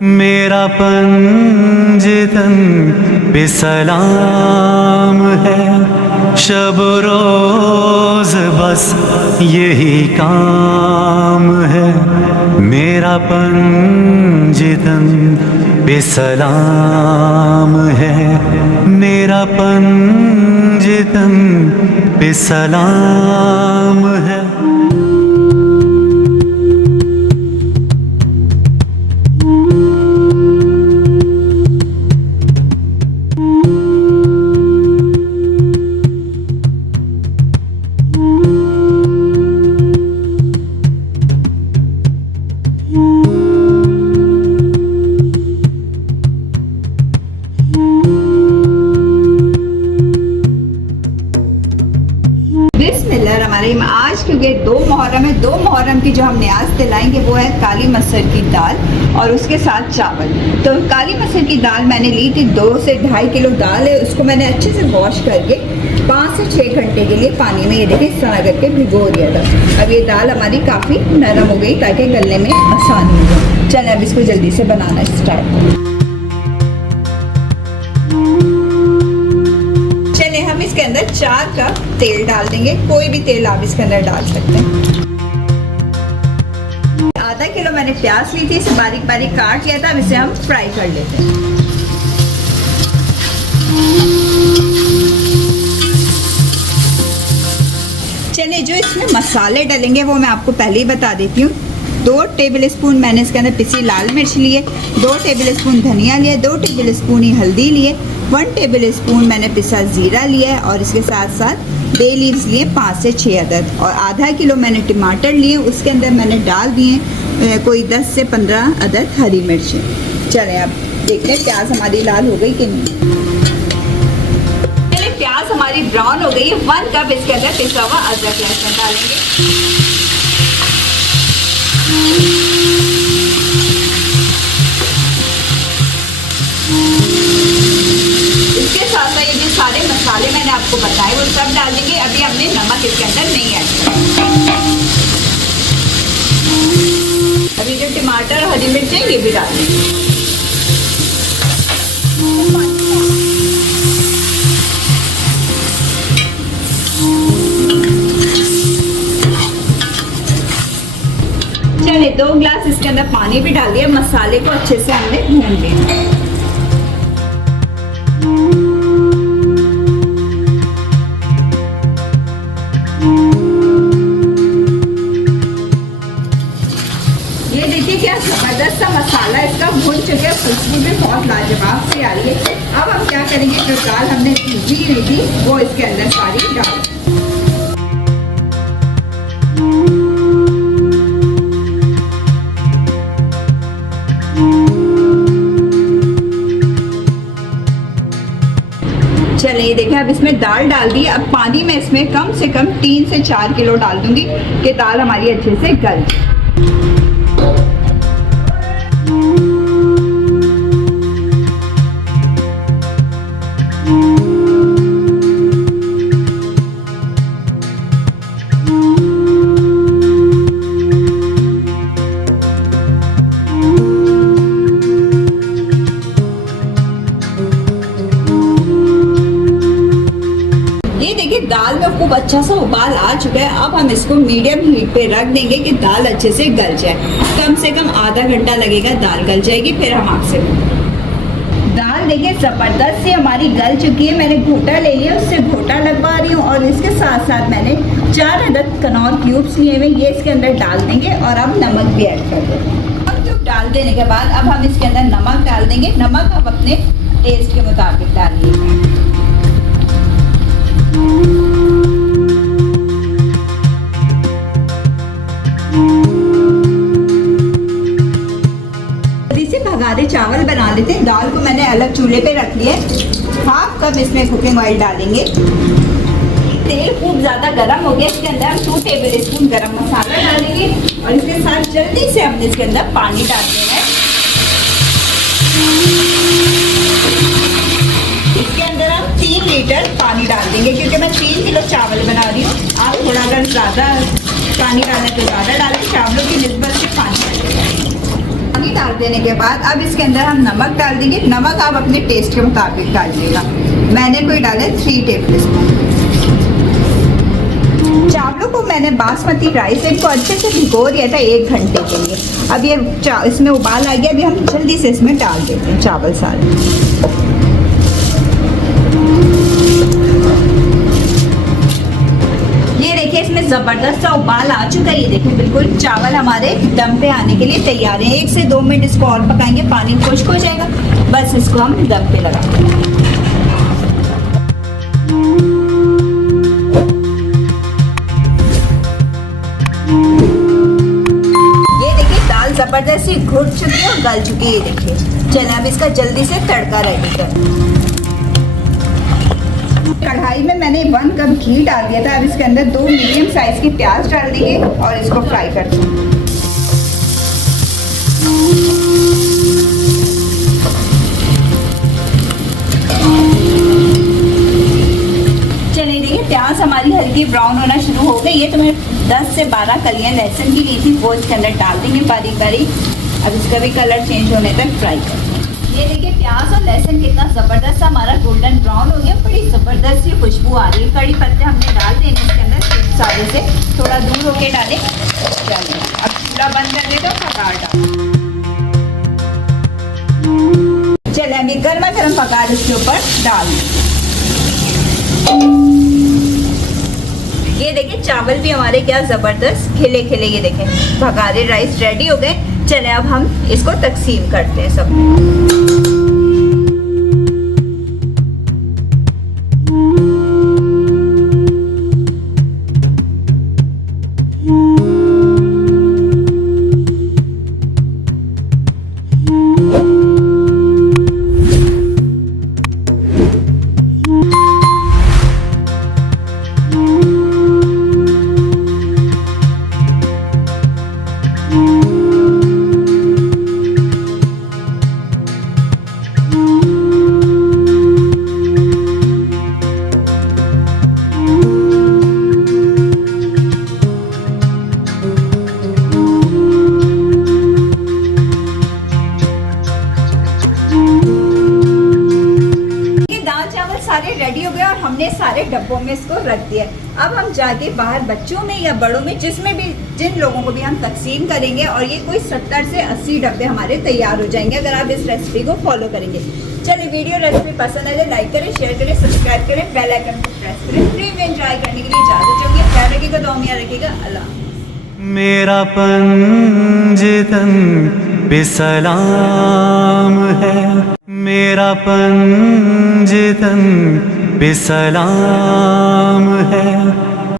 मेरा पंजतन पे सलाम है, शब रोज बस यही काम है। मेरा पंजतन पे सलाम है, मेरा पंजतन पे सलाम है। बिस्मिल्लाहिर्रहमानिर्रहीम। आज क्योंकि 2 मुहर्रम है, 2 मुहर्रम की जो हम न्याज दिलाएंगे वो है काली मसर की दाल और उसके साथ चावल। तो काली मसर की दाल मैंने ली थी, 2 से 2.5 किलो दाल है। उसको मैंने अच्छे से वॉश करके 5 से 6 घंटे के लिए पानी में ये देखिए इस तरह करके भिगो दिया था। अब ये दाल हमारी काफ़ी नरम हो गई ताकि गलने में आसानी हो जाए। चलें अब इसको जल्दी से बनाना स्टार्ट करें। हम इसके अंदर 4 कप तेल डाल देंगे, कोई भी तेल आप इसके अंदर डाल सकते हैं। आधा किलो मैंने प्याज ली थी, इसे बारीक बारीक काट लिया था। अब इसे हम फ्राई कर लेते हैं। चलिए जो इसमें मसाले डलेंगे वो मैं आपको पहले ही बता देती हूँ। 2 टेबल स्पून मैंने इसके अंदर पिसी लाल मिर्च लिए, 2 टेबल स्पून धनिया लिए, 2 टेबल स्पून ही हल्दी लिए, 1 टेबल स्पून मैंने पिसा ज़ीरा लिया है और इसके साथ साथ बे लीव्स लिए 5 से 6 अदद और आधा किलो मैंने टमाटर लिए। उसके अंदर मैंने डाल दिए कोई 10 से 15 अदद हरी मिर्चें। चलें अब देखते हैं प्याज हमारी लाल हो गई कि नहीं। चलिए प्याज हमारी ब्राउन हो गई है। 1 कप इसके अंदर पिसा हुआ अदरक लहसुन डालेंगे। इसके साथ साथ ये जो सारे मसाले मैंने आपको बताए वो सब डाल देंगे। अभी हमने नमक इसके अंदर नहीं ऐड किया। अभी जो टमाटर और हरी मिर्च है ये भी डाल देंगे। चलिए 2 गिलास इसके अंदर पानी भी डाल दिया। मसाले को अच्छे से हमने भून लिया। ये देखिए क्या जबरदस्त सा मसाला इसका भून चुके हैं, खुशबू भी बहुत लाजवाब सी आ रही है। अब हम क्या करेंगे, जो दाल हमने भूजी नहीं थी वो इसके अंदर सारी डाल। चलिए देखिए अब इसमें दाल डाल दी। अब पानी में इसमें कम से कम 3 से 4 किलो डाल दूंगी कि दाल हमारी अच्छे से गल जाए। दाल में खूब अच्छा सा उबाल आ चुका है। अब हम इसको मीडियम हीट पे रख देंगे कि दाल अच्छे से गल जाए। कम से कम आधा घंटा लगेगा, दाल गल जाएगी। फिर हम आपसे दाल देखिए ज़बरदस्त से हमारी गल चुकी है। मैंने घोटा ले लिया, उससे घोटा लगवा रही हूँ और इसके साथ साथ मैंने 4 अदद कनौर क्यूब्स लिए हुए, ये इसके अंदर डाल देंगे और अब नमक भी ऐड कर देंगे। क्यूब डाल देने के बाद अब हम इसके अंदर नमक डाल देंगे। नमक आप अपने टेस्ट के मुताबिक डालिए। भगारे चावल बना लेते हैं। दाल को मैंने अलग चूल्हे पे रख लिया। 1/2 कप इसमें कुकिंग ऑयल डालेंगे। तेल खूब ज़्यादा गर्म हो गया, इसके अंदर हम 2 टेबल स्पून गरम मसाला डालेंगे और इसके साथ जल्दी से हमने इसके अंदर पानी डाल देना है। इसके अंदर हम 3 लीटर पानी डाल देंगे क्योंकि मैं 3 किलो चावल बना रही हूँ। आप थोड़ा अगर ज़्यादा पानी डालें तो ज़्यादा डालें, चावलों की निस्बत से पानी डालें। पानी डाल देने के बाद अब इसके अंदर हम नमक डाल देंगे। नमक आप अपने टेस्ट के मुताबिक डालिएगा। मैंने कोई डाले 3 टेबल स्पून। चावलों को मैंने बासमती राइस इनको अच्छे से भिगो दिया था 1 घंटे के लिए। अब ये इसमें उबाल आ गया। अभी हम जल्दी से इसमें डाल देते हैं चावल सारे। ये देखिए इसमें ज़बरदस्त सा उबाल आ चुका है। ये देखिए बिल्कुल चावल हमारे दम पे आने के लिए तैयार हैं। 1 से 2 मिनट इसको और पकाएंगे, पानी खुश्क हो जाएगा। बस इसको हम दम पे लगा देंगे। ये देखिए दाल ज़बरदस्त सी घुट चुकी है और गल चुकी है। ये देखिए चलिए अब इसका जल्दी से तड़का रेडी करें। कढ़ाई में मैंने 1 कप घी डाल दिया था। अब इसके अंदर 2 मीडियम साइज की प्याज डाल देंगे और इसको फ्राई कर देंगे। चलिए देखिए प्याज हमारी हल्की ब्राउन होना शुरू हो गई है। तो मैं 10 से 12 कलियां लहसुन की ली थी, वो इसके अंदर डाल देंगे बारीक बारीक। अब इसका भी कलर चेंज होने तक फ्राई कर देंगे। ये देखिए प्याज और लहसुन कितना ज़बरदस्त हमारा गोल्डन ब्राउन हो गया। बड़ी ज़बरदस्त सी खुशबू आ रही है। कड़ी पत्ते हमने डाल देने इसके अंदर सारे से, थोड़ा दूर होके डालें। चलिए अब चूल्हा बंद कर देते और पका डाल। चलिए अभी गर्मा गर्म पका इसके ऊपर डाल दें। ये देखिए चावल भी हमारे क्या ज़बरदस्त खिले खिले, ये देखें भगारे राइस रेडी हो गए। चले अब हम इसको तकसीम करते हैं सब में। सारे रेडी हो गए और हमने सारे डब्बों में इसको रख दिया। अब हम जाके बाहर बच्चों में या बड़ों में जिसमें भी जिन लोगों को भी हम तकसीम करेंगे और ये कोई 70 से 80 डब्बे हमारे तैयार हो जाएंगे अगर आप इस रेसिपी को फॉलो करेंगे। चलिए वीडियो रेसिपी पसंद आए लाइक करें, शेयर करें, सब्सक्राइब करें, बेल आइकन को प्रेस करें। फ्री में एंजॉय करने के लिए इजाजत चाहिए। ख्याल रखिएगा, दुआ में याद रखिएगा। अल्लाह। मेरा पंजतन पे सलाम है, मेरा पंजतन पे सलाम है।